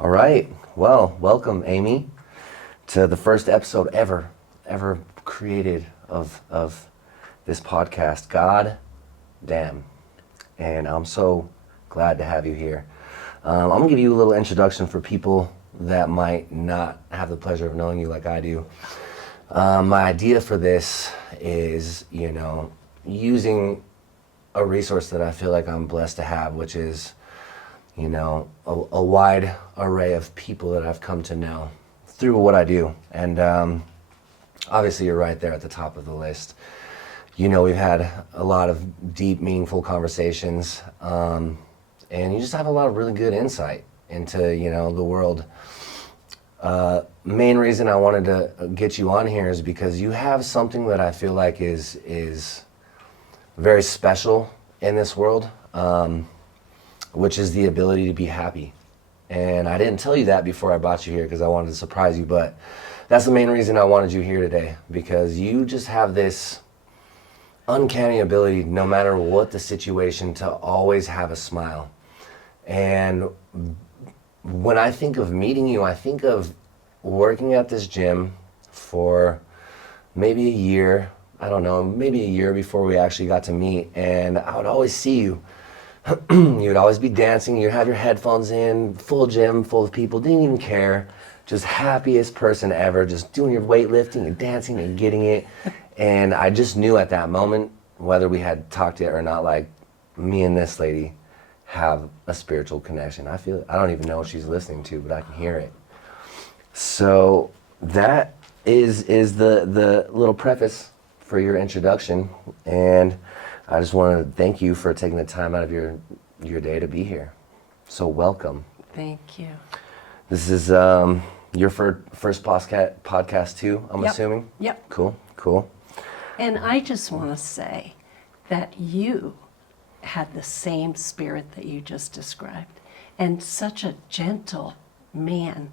All right. Well, welcome, Amy, to the first episode ever created of this podcast. God damn. And I'm so glad to have you here. I'm going to give you a little introduction for people that might not have the pleasure of knowing you like I do. My idea for this is, using a resource that I feel like I'm blessed to have, which is, a wide array of people that I've come to know through what I do. And obviously you're right there at the top of the list. We've had a lot of deep, meaningful conversations, and you just have a lot of really good insight into, the world. Main reason I wanted to get you on here is because you have something that I feel like is very special in this world, which is the ability to be happy. And I didn't tell you that before I brought you here because I wanted to surprise you, but that's the main reason I wanted you here today, because you just have this uncanny ability, no matter what the situation, to always have a smile. And when I think of meeting you, I think of working at this gym for maybe a year, I don't know, maybe a year before we actually got to meet, and I would always see you. You'd always be dancing, you'd have your headphones in, full gym, full of people, didn't even care, just happiest person ever, just doing your weightlifting and dancing and getting it. And I just knew at that moment, whether we had talked yet or not, like, me and this lady have a spiritual connection. I don't even know what she's listening to, but I can hear it. So that is the little preface for your introduction, and I just want to thank you for taking the time out of your day to be here. So welcome. Thank you. This is your first podcast too, I'm assuming? Yep. Cool. And I just want to say that you had the same spirit that you just described, and such a gentle man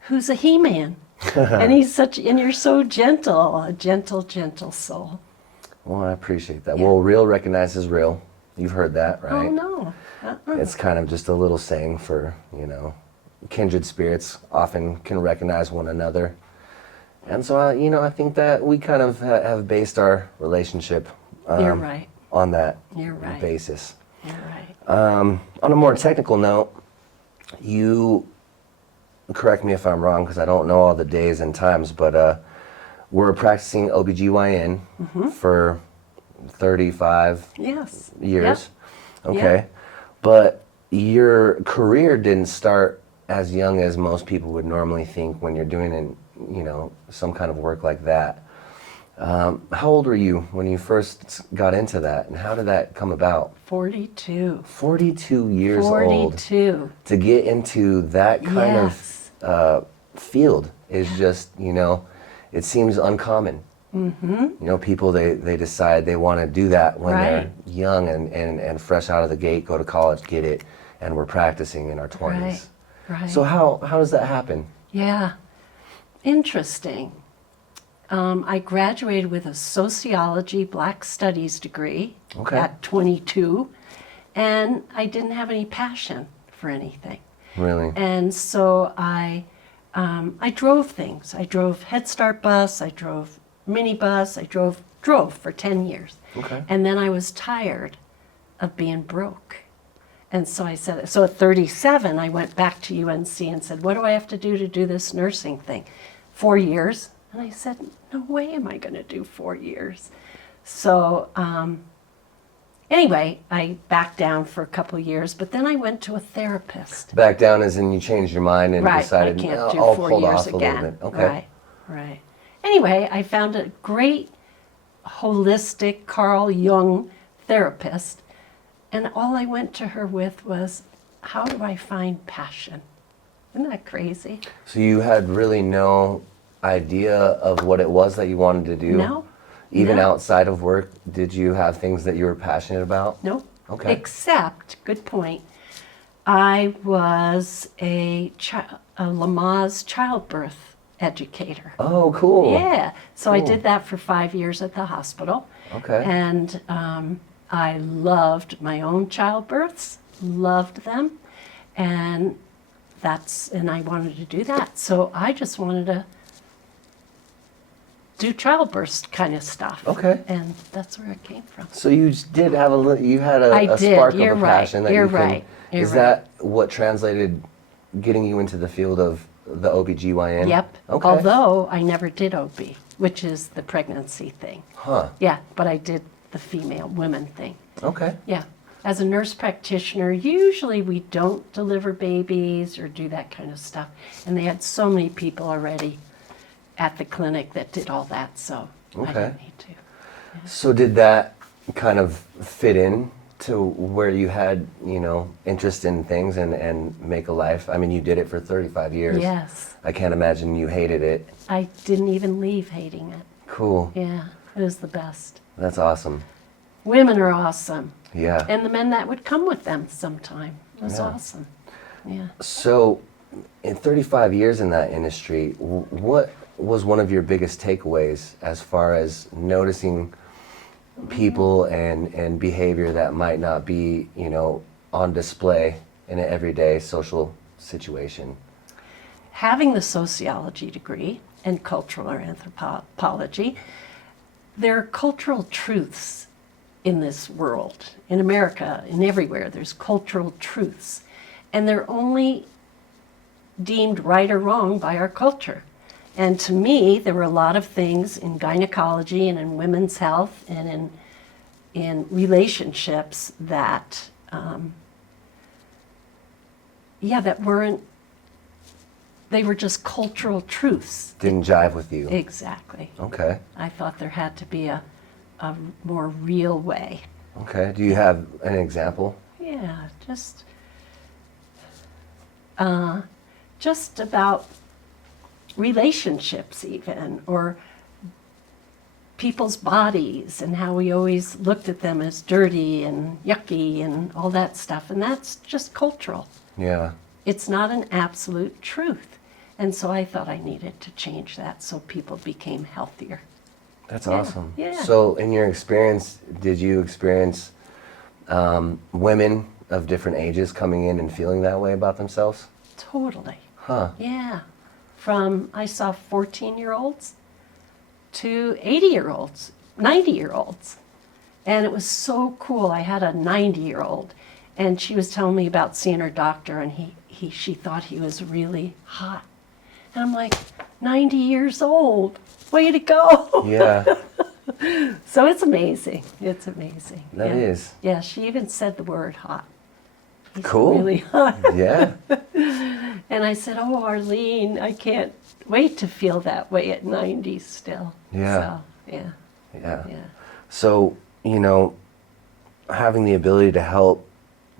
who's a he-man. And you're so gentle, a gentle soul. Well, I appreciate that. Yeah. Well, real recognizes real. You've heard that, right? Oh, no. It's kind of just a little saying for, kindred spirits often can recognize one another. And so, I think that we kind of have based our relationship You're right. on that You're right. basis. You're right. On a more technical note, you, correct me if I'm wrong because I don't know all the days and times, but we're practicing OBGYN for 35 Yes. years. Yep. Okay. Yep. But your career didn't start as young as most people would normally think when you're doing some kind of work like that. How old were you when you first got into that, and how did that come about? 42. 42 years 42. old. To get into that kind of field is just, it seems uncommon. Mm-hmm. People, they decide they want to do that when they're young and fresh out of the gate, go to college, get it, and we're practicing in our 20s. Right. So how does that happen? Yeah. Interesting. I graduated with a sociology Black Studies degree at 22, and I didn't have any passion for anything. Really? And so I drove things. I drove Head Start bus, I drove minibus, I drove for 10 years. Okay. And then I was tired of being broke. And so I said, so at 37, I went back to UNC and said, what do I have to do this nursing thing? 4 years. And I said, no way am I going to do 4 years. So anyway, I backed down for a couple of years, but then I went to a therapist. Back down as in you changed your mind and decided, I can't do I'll 4 hold years off a again. little bit. Okay. Right. Anyway, I found a great holistic Carl Jung therapist, and all I went to her with was, how do I find passion? Isn't that crazy? So you had really no idea of what it was that you wanted to do? No. Even outside of work, did you have things that you were passionate about? Nope. Okay. Except, good point, I was a Lamaze childbirth educator. Oh, cool. Yeah. So Cool. I did that for 5 years at the hospital. Okay. And I loved my own childbirths, loved them. And and I wanted to do that. So I just wanted to do childbirth kind of stuff. Okay. And that's where it came from. So you did have you had I a did. spark of You're a right. passion that You're you can. right. You're Is right. that what translated getting you into the field of the OBGYN? Yep. Okay. Although I never did OB, which is the pregnancy thing. Huh. Yeah, but I did the female women thing. Okay. Yeah. As a nurse practitioner, usually we don't deliver babies or do that kind of stuff. And they had so many people already at the clinic that did all that, so I Okay. didn't need to. So did that kind of fit in to where you had, interest in things and make a life? I mean, you did it for 35 years. Yes. I can't imagine you hated it. I didn't even leave hating it. Cool. Yeah, it was the best. That's awesome. Women are awesome. Yeah. And the men that would come with them sometime. It was Yeah. awesome. Yeah. So, in 35 years in that industry, what was one of your biggest takeaways as far as noticing people and behavior that might not be, on display in an everyday social situation? Having the sociology degree and cultural anthropology, there are cultural truths in this world. In America, and everywhere, there's cultural truths. And they're only deemed right or wrong by our culture. And to me, there were a lot of things in gynecology and in women's health and in relationships that, that weren't, they were just cultural truths. Didn't jive with you? Exactly. Okay. I thought there had to be a more real way. Okay. Do you have an example? Yeah, just about relationships even, or people's bodies and how we always looked at them as dirty and yucky and all that stuff. And that's just cultural. Yeah. It's not an absolute truth. And so I thought I needed to change that so people became healthier. That's Yeah, awesome. yeah. So, in your experience, did you experience women of different ages coming in and feeling that way about themselves? Totally. Huh. Yeah. I saw 14-year-olds to 80-year-olds, 90-year-olds. And it was so cool. I had a 90-year-old, and she was telling me about seeing her doctor, and she thought he was really hot. And I'm like, 90 years old, way to go. Yeah. So it's amazing. It's amazing. That yeah. is. Yeah, she even said the word hot. He's Cool. really hot. Yeah. And I said, oh, Arlene, I can't wait to feel that way at 90 still. Yeah. So, yeah. Yeah. Yeah. So, having the ability to help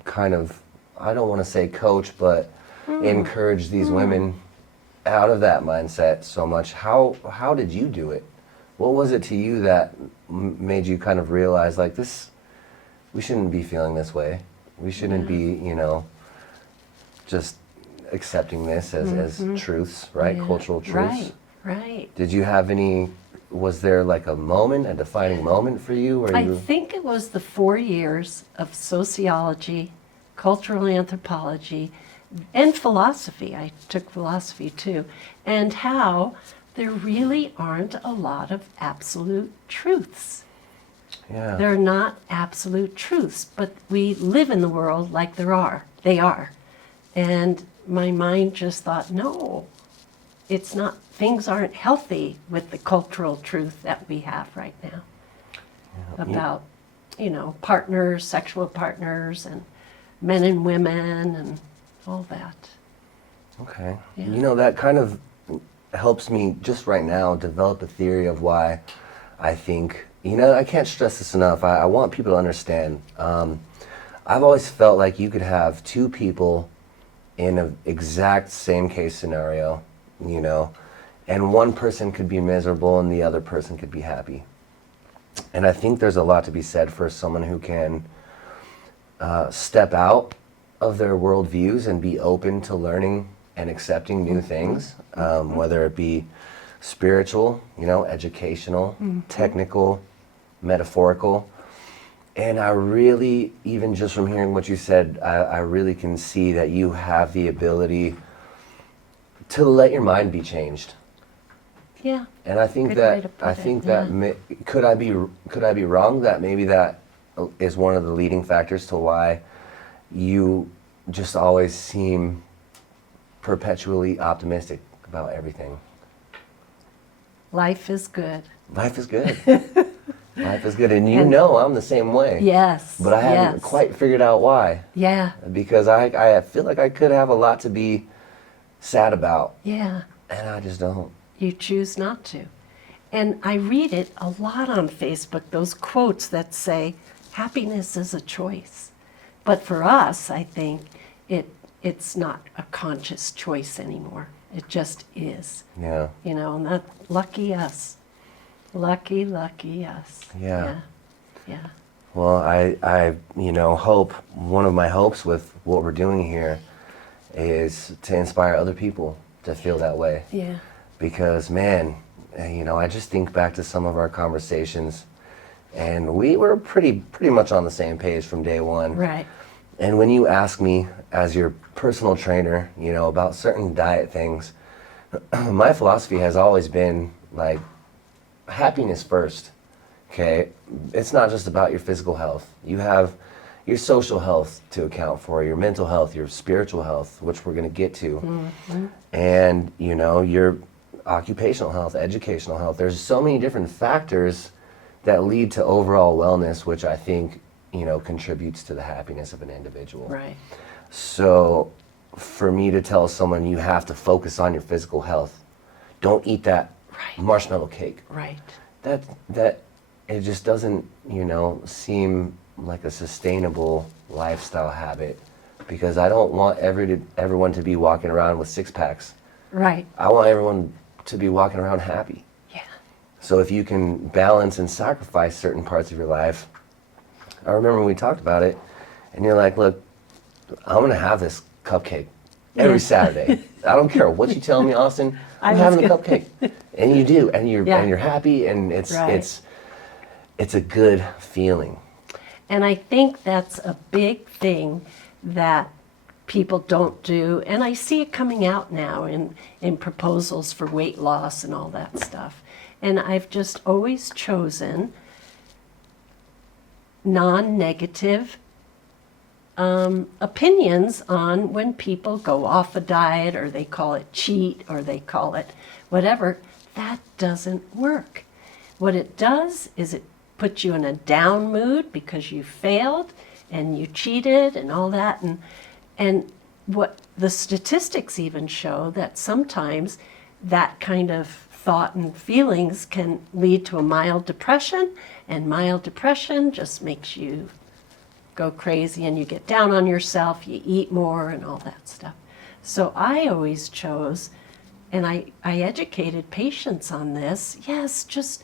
kind of, I don't want to say coach, but encourage these women out of that mindset so much. How did you do it? What was it to you that made you kind of realize, like, we shouldn't be feeling this way. We shouldn't be, just accepting this as truths, right? Yeah. Cultural truths. Right. Did you have was there like a defining moment for you where I think it was the 4 years of sociology, cultural anthropology, and philosophy. I took philosophy too. And how there really aren't a lot of absolute truths. Yeah. They're not absolute truths, but we live in the world like they are. And my mind just thought, no, it's not, things aren't healthy with the cultural truth that we have right now about, partners, sexual partners, and men and women, and all that. Okay. Yeah. That kind of helps me just right now develop a theory of why I think, I can't stress this enough. I want people to understand. I've always felt like you could have two people in an exact same case scenario, and one person could be miserable and the other person could be happy. And I think there's a lot to be said for someone who can step out of their worldviews and be open to learning and accepting new things, whether it be spiritual, educational, technical, metaphorical. And I really, even just from hearing what you said, I really can see that you have the ability to let your mind be changed. Yeah. And I think Good way to that put I it, think yeah. that could I be wrong that maybe that is one of the leading factors to why you just always seem perpetually optimistic about everything. Life is good. Life is good. Life is good, and you And- know I'm the same way. Yes. But I haven't yes. quite figured out why. Yeah. Because I feel like I could have a lot to be sad about, Yeah. and I just don't. You choose not to. And I read it a lot on Facebook, those quotes that say, happiness is a choice. But for us, I think it's not a conscious choice anymore. It just is. Yeah. You know, and that, lucky us. Lucky us. Yeah. Yeah. Well, I hope, one of my hopes with what we're doing here is to inspire other people to feel that way. Yeah. Because, man, I just think back to some of our conversations, and we were pretty much on the same page from day one. Right. And when you ask me, as your personal trainer, about certain diet things, my philosophy has always been, like, happiness first, okay? It's not just about your physical health. You have your social health to account for, your mental health, your spiritual health, which we're going to get to, and, your occupational health, educational health. There's so many different factors that lead to overall wellness, which I think, contributes to the happiness of an individual. Right. So for me to tell someone you have to focus on your physical health, don't eat that Right. marshmallow cake. Right. That it just doesn't, seem like a sustainable lifestyle habit, because I don't want everyone to be walking around with six packs. Right. I want everyone to be walking around happy. Yeah. So if you can balance and sacrifice certain parts of your life, I remember when we talked about it, and you're like, look, I'm gonna have this cupcake every Yeah. Saturday. I don't care what you tell me, Austin. I'm I having was the cupcake, and you do, and you're Yeah. happy, and it's Right. it's a good feeling. And I think that's a big thing that people don't do. And I see it coming out now in proposals for weight loss and all that stuff. And I've just always chosen non-negative opinions on when people go off a diet, or they call it cheat, or they call it whatever. That doesn't work. What it does is it puts you in a down mood because you failed and you cheated and all that. And what the statistics even show, that sometimes that kind of thought and feelings can lead to a mild depression, and mild depression just makes you go crazy and you get down on yourself, you eat more and all that stuff. So I always chose, and I educated patients on this, yes, just,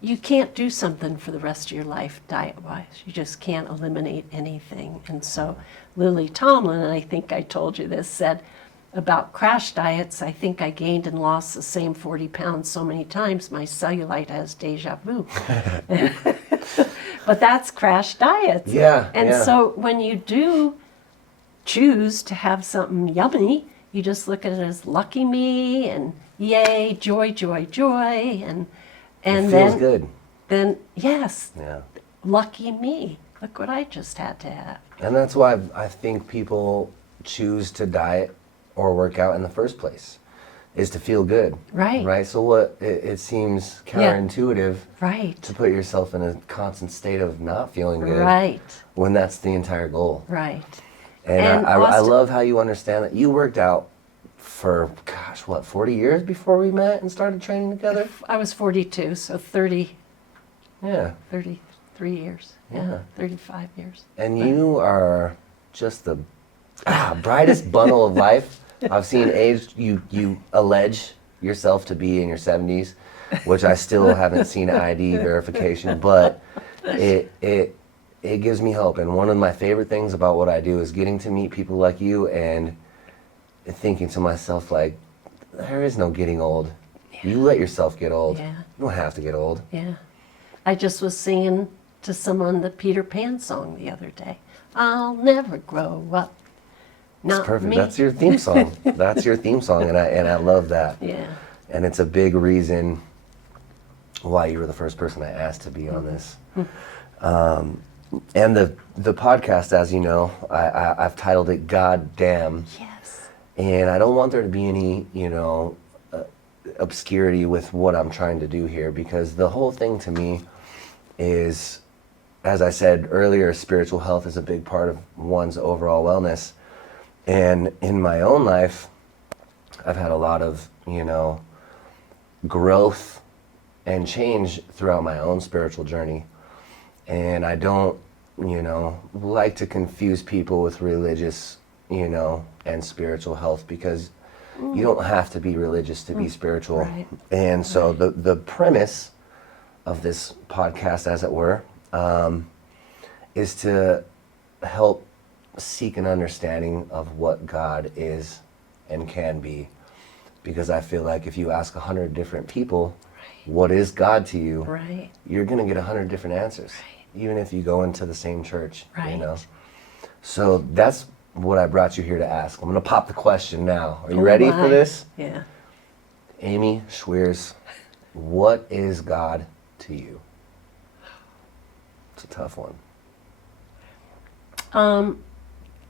you can't do something for the rest of your life diet-wise. You just can't eliminate anything. And so Lily Tomlin, and I think I told you this, said about crash diets, I think I gained and lost the same 40 pounds so many times, my cellulite has deja vu. But that's crash diets. Yeah, And yeah. so when you do choose to have something yummy, you just look at it as lucky me and yay, joy, joy, joy, and It feels then good. then yes, Yeah. lucky me. Look what I just had to have. And that's why I think people choose to diet or work out in the first place, is to feel good. Right. Right? So it seems counterintuitive Right. to put yourself in a constant state of not feeling good Right. when that's the entire goal. Right. And And I Austin- love how you understand that. You worked out for, 40 years before we met and started training together? I was 42, so 33 Yeah. years. Yeah. Yeah, 35 years. And you are just the brightest bundle of life I've seen aged. You allege yourself to be in your 70s, which I still haven't seen ID verification, but it gives me hope. And one of my favorite things about what I do is getting to meet people like you and thinking to myself, like, there is no getting old. You let yourself get old. Yeah. You don't have to get old. Yeah. I just was singing to someone the Peter Pan song the other day. I'll never grow up. not It's perfect. me. That's your theme song. That's your theme song, and I love that. Yeah. And it's a big reason why you were the first person I asked to be on this. And the podcast, as you know, I've titled it "God Damn," Yes. and I don't want there to be any, obscurity with what I'm trying to do here, because the whole thing to me is, as I said earlier, spiritual health is a big part of one's overall wellness. And in my own life, I've had a lot of, growth and change throughout my own spiritual journey. And I don't, like to confuse people with religious, and spiritual health, because you don't have to be religious to be spiritual. Right. And so the premise of this podcast, as it were, is to help seek an understanding of what God is and can be. Because I feel like if you ask 100 different people, what is God to you, Right. you're going to get 100 different answers, even if you go into the same church, Right. So that's what I brought you here to ask. I'm going to pop the question now. Are you Oh ready my. for this? Yeah. Amy Schweers, what is God to you? It's a tough one.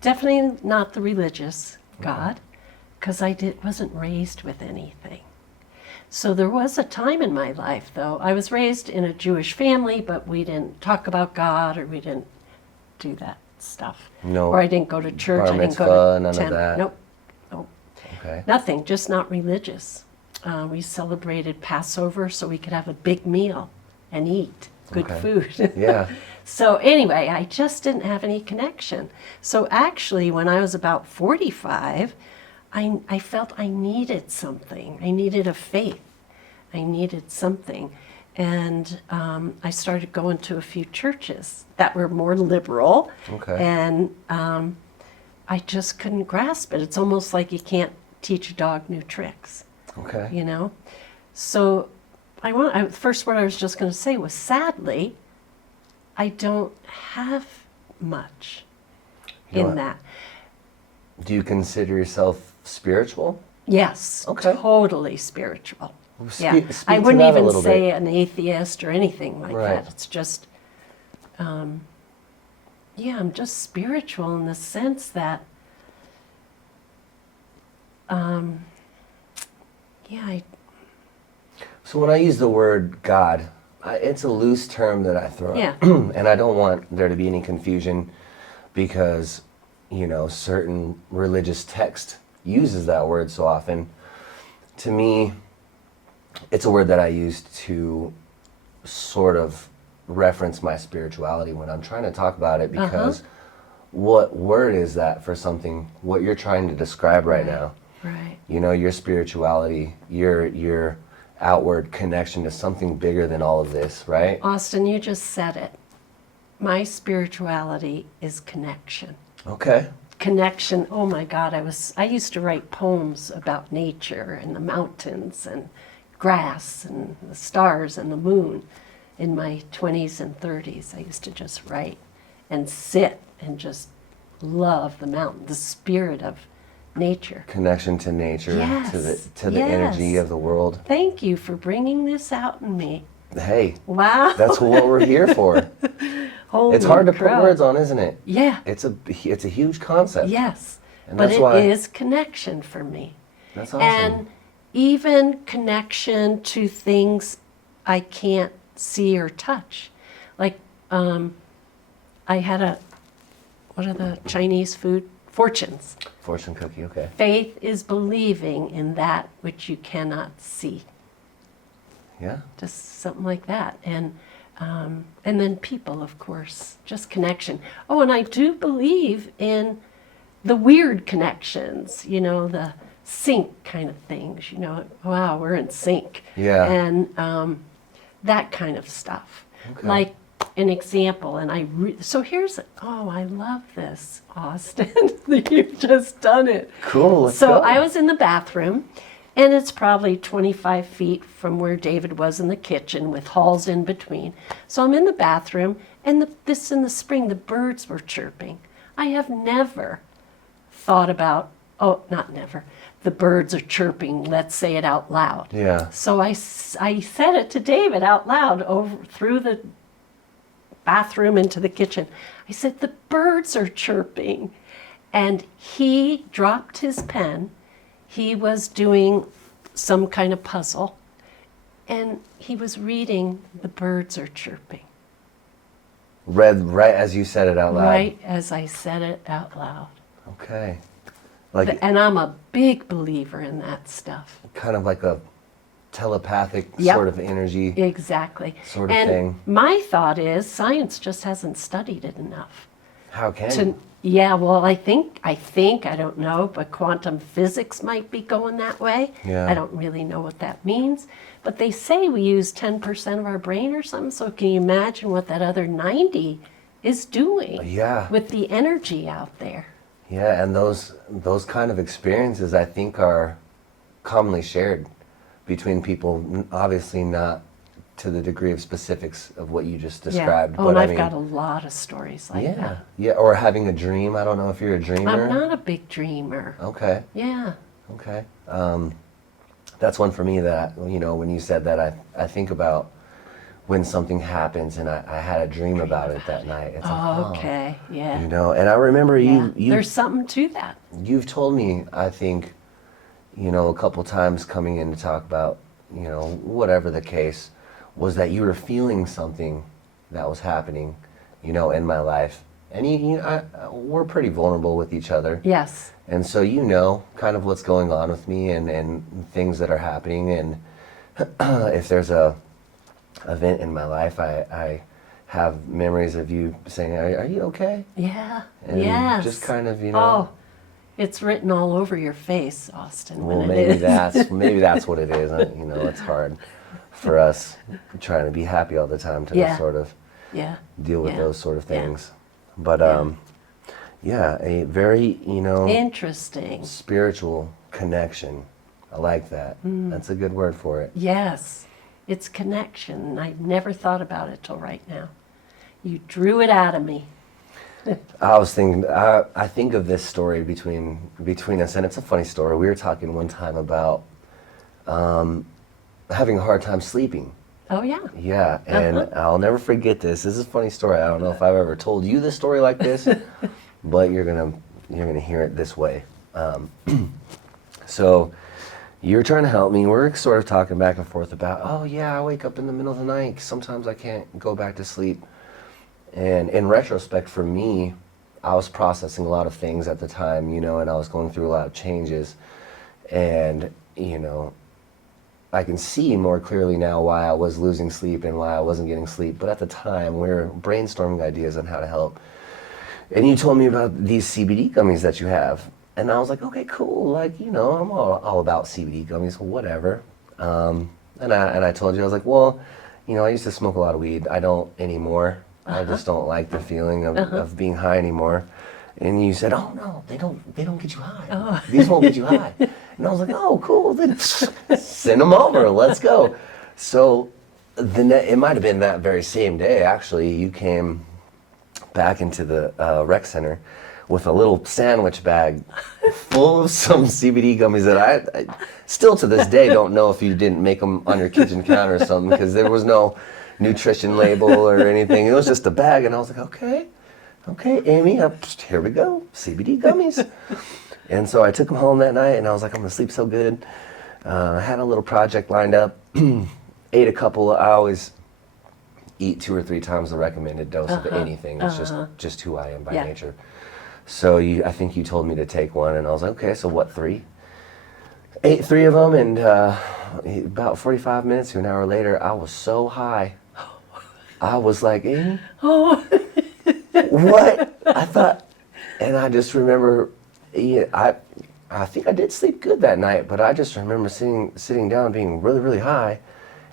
Definitely not the religious God, because wasn't raised with anything. So there was a time in my life, though. I was raised in a Jewish family, but we didn't talk about God, or we didn't do that stuff. No. Or I didn't go to church. Bar I didn't go mitzvah, to none of that? Nope. Okay. Nothing, just not religious. We celebrated Passover so we could have a big meal and eat good Okay. food. Yeah. So anyway, I just didn't have any connection. So actually, when I was about 45, I felt I needed something. I needed a faith. I needed something. And I started going to a few churches that were more liberal. Okay. And I just couldn't grasp it. It's almost like you can't teach a dog new tricks, Okay. So first word I was just going to say was, sadly, I don't have much You know in what? that. Do you consider yourself spiritual? Yes, Okay. totally spiritual. Well, Yeah, speak I to wouldn't that a even little say bit. an atheist or anything like Right. that. It's just, I'm just spiritual in the sense that, So when I use the word God, it's a loose term that I throw Yeah. out. And I don't want there to be any confusion, because, certain religious text uses that word so often. To me, it's a word that I use to sort of reference my spirituality when I'm trying to talk about it, because what word is that for something, what you're trying to describe right now? right. Your spirituality, your outward connection to something bigger than all of this, right? Austin, you just said it. My spirituality is connection. Okay. Connection. Oh my God, I used to write poems about nature and the mountains and grass and the stars and the moon in my 20s and 30s. I used to just write and sit and just love the mountain, the spirit of nature. Connection to nature, Yes, to the energy yes. of the world. Thank you for bringing this out in me. Hey, Wow. that's what we're here for. Holy It's hard to put crow. words on, isn't it? Yeah. It's a huge concept. Yes. And But that's it why- is connection for me. That's awesome. And even connection to things I can't see or touch. Like, I had what are the Chinese food? Fortunes. Fortune cookie, okay. Faith is believing in that which you cannot see. Yeah. Just something like that. And then people, of course, just connection. Oh, and I do believe in the weird connections, the sync kind of things, wow, we're in sync. Yeah. And that kind of stuff. Okay. Like an example, and I love this, Austin. You've just done it. Cool, let's So go. I was in the bathroom, and it's probably 25 feet from where David was in the kitchen with halls in between. So I'm in the bathroom, and in the spring, the birds were chirping. I have never thought about, the birds are chirping, let's say it out loud. Yeah. So I said it to David out loud over through the bathroom into the kitchen. I said, the birds are chirping. And he dropped his pen. He was doing some kind of puzzle. And he was reading, the birds are chirping. Read right as you said it out loud. Right as I said it out loud. Okay. Like And I'm a big believer in that stuff. kind of like a telepathic Yep. sort of energy. Exactly. Sort of and thing. my thought is science just hasn't studied it enough. How can you? Yeah, well, I think, I don't know, but quantum physics might be going that way. Yeah. I don't really know what that means. But they say we use 10% of our brain or something, so can you imagine what that other 90 is doing Yeah. with the energy out there? Yeah, and those kind of experiences I think are commonly shared between people, obviously not to the degree of specifics of what you just described. Yeah. Oh, but and I I've mean, got a lot of stories like yeah. that. Yeah, or having a dream. I don't know if you're a dreamer. I'm not a big dreamer. Okay. Yeah. Okay. That's one for me that, you know, when you said that, I think about when something happens and I had a dream about it that night. It's like, Okay, yeah. you know, and I remember Yeah. you There's something to that. you've told me, I think, you know, a couple times coming in to talk about, you know, whatever the case, was that you were feeling something that was happening, you know, in my life. And we're pretty vulnerable with each other. Yes. And so you know kind of what's going on with me and things that are happening. And if there's a event in my life, I have memories of you saying, are you okay? Yeah. And Yes. just kind of, you know. Oh, it's written all over your face, Austin. Well, when it maybe is. maybe that's what it is. You know, it's hard for us trying to be happy all the time to Yeah. sort of Yeah. deal with Yeah. those sort of Yeah. things. But Yeah. yeah, a very, you know, Interesting. spiritual connection. I like that. Mm. That's a good word for it. Yes. It's connection. I never thought about it till right now. You drew it out of me. I was thinking, I think of this story between us, and it's a funny story. We were talking one time about having a hard time sleeping. Oh, yeah. Yeah, and I'll never forget this. This is a funny story. I don't know if I've ever told you this story like this, but you're gonna hear it this way. So you're trying to help me. We're sort of talking back and forth about, oh yeah, I wake up in the middle of the night. Sometimes I can't go back to sleep. And in retrospect, for me, I was processing a lot of things at the time, you know, and I was going through a lot of changes. And, you know, I can see more clearly now why I was losing sleep and why I wasn't getting sleep. But at the time, we were brainstorming ideas on how to help. And you told me about these CBD gummies that you have. And I was like, okay, cool. Like, you know, I'm all about CBD gummies, whatever. And I told you, I was like, well, you know, I used to smoke a lot of weed. I don't anymore. I just don't like the feeling of being high anymore. And you said, oh no, they don't get you high. Oh. These won't get you high. And I was like, oh, cool. Then send them over. Let's go. So it might have been that very same day, actually, you came back into the rec center with a little sandwich bag full of some CBD gummies that I still to this day don't know if you didn't make them on your kitchen counter or something, because there was no nutrition label or anything. It was just a bag, and I was like, okay, Amy, here we go, CBD gummies. And so I took them home that night, and I was like, I'm gonna sleep so good. I had a little project lined up, ate a couple. I always eat 2 or 3 times the recommended dose of anything. It's just who I am by nature. So I think you told me to take one, and I was like, okay, so what, 3? Ate 3 of them, and about 45 minutes to an hour later, I was so high. I was like, Amy, what? I thought, and I just remember, I think I did sleep good that night, but I just remember sitting down being really, really high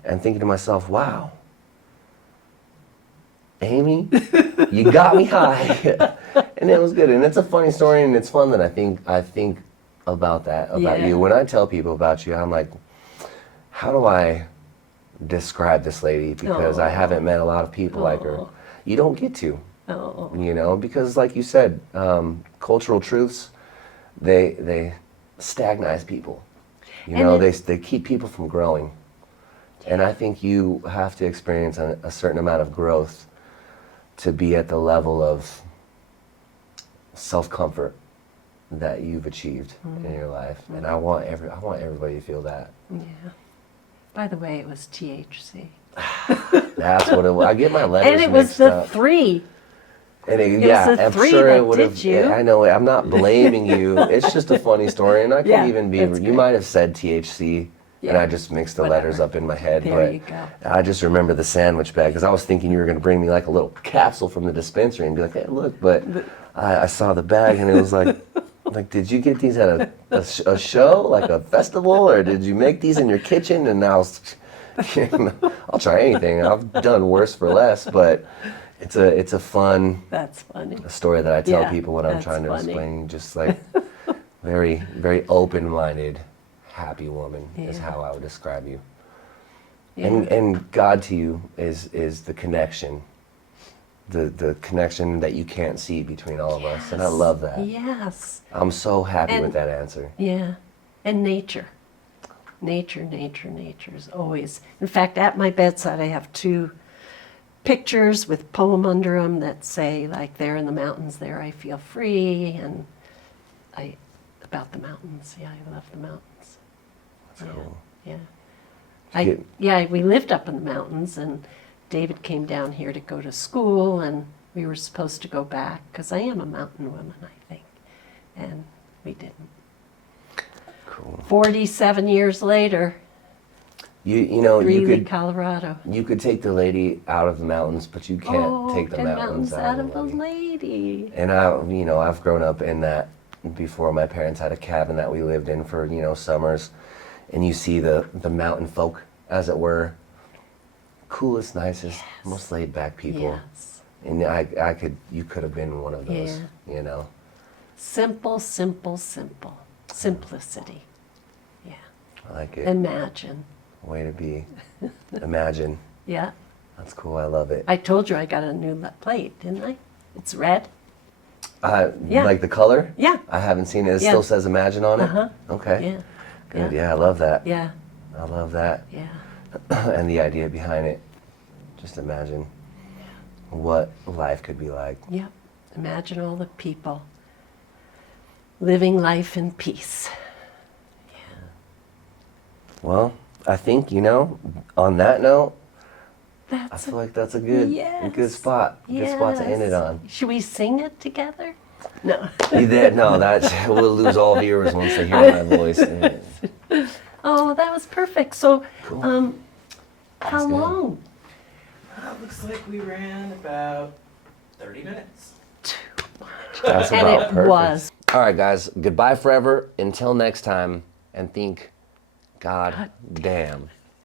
and thinking to myself, wow, Amy, you got me high. And it was good. And it's a funny story, and it's fun that I think about that, about you. When I tell people about you, I'm like, how do I describe this lady? Because I haven't met a lot of people like her. You don't get to, you know, because like you said, cultural truths they stagnize people. You And know, it- they keep people from growing. And I think you have to experience a certain amount of growth to be at the level of self-comfort that you've achieved in your life. And I want everybody to feel that. Yeah. By the way, it was THC. That's what it was. I get my letters And it was mixed the up. 3. And was yeah, the I'm 3 sure that it would have. did you. I know. I'm not blaming you. It's just a funny story, and I could Yeah, even be. that's You great. might have said THC, and Yeah, I just mixed the whatever. letters up in my head. There but you go. I just remember the sandwich bag because I was thinking you were going to bring me like a little capsule from the dispensary and be like, "Hey, look!" But I saw the bag and it was like, did you get these at a show, like a festival, or did you make these in your kitchen? And I was, I'll try anything. I've done worse for less, but. It's a fun That's funny. story that I tell Yeah, people when I'm that's trying to funny. explain. Just like very, very open-minded, happy woman is Yeah. how I would describe you. Yeah. And God to you is the connection, the connection that you can't see between all of us, and I love that. Yes. I'm so happy with And- that answer. Yeah. And nature. Nature is always. In fact, at my bedside, I have 2 pictures with poem under them that say, like, there in the mountains, there I feel free, and about the mountains. Yeah, I love the mountains. That's cool. Yeah. We lived up in the mountains, and David came down here to go to school, and we were supposed to go back, because I am a mountain woman, I think, and we didn't. Cool. 47 years later, You know you Greeley, could Colorado. you could take the lady out of the mountains, but you can't take the mountains out of the lady. lady. And I've grown up in that before. My parents had a cabin that we lived in for, summers, and you see the mountain folk, as it were, coolest, nicest, most laid back people. Yes. And you could have been one of those, Simple. Simplicity. Yeah. I like it. Imagine. Way to be. Imagine. Yeah. That's cool. I love it. I told you I got a new plate, didn't I? It's red. You like the color? Yeah. I haven't seen it. It Yeah. still says Imagine on it? Uh-huh. Okay. Yeah. Good. Yeah, I love that. Yeah. I love that. Yeah. And the idea behind it. Just imagine what life could be like. Yep. Imagine all the people living life in peace. Well, I think, on that note, I That's feel like that's a good spot. Good spot to end it on. Should we sing it together? No. No, we'll lose all viewers once they hear my voice. Oh, that was perfect. So, Cool. how good. long? Looks like we ran about 30 minutes. That's And about it perfect. was. All right, guys. Goodbye forever. Until next time. And think, God damn.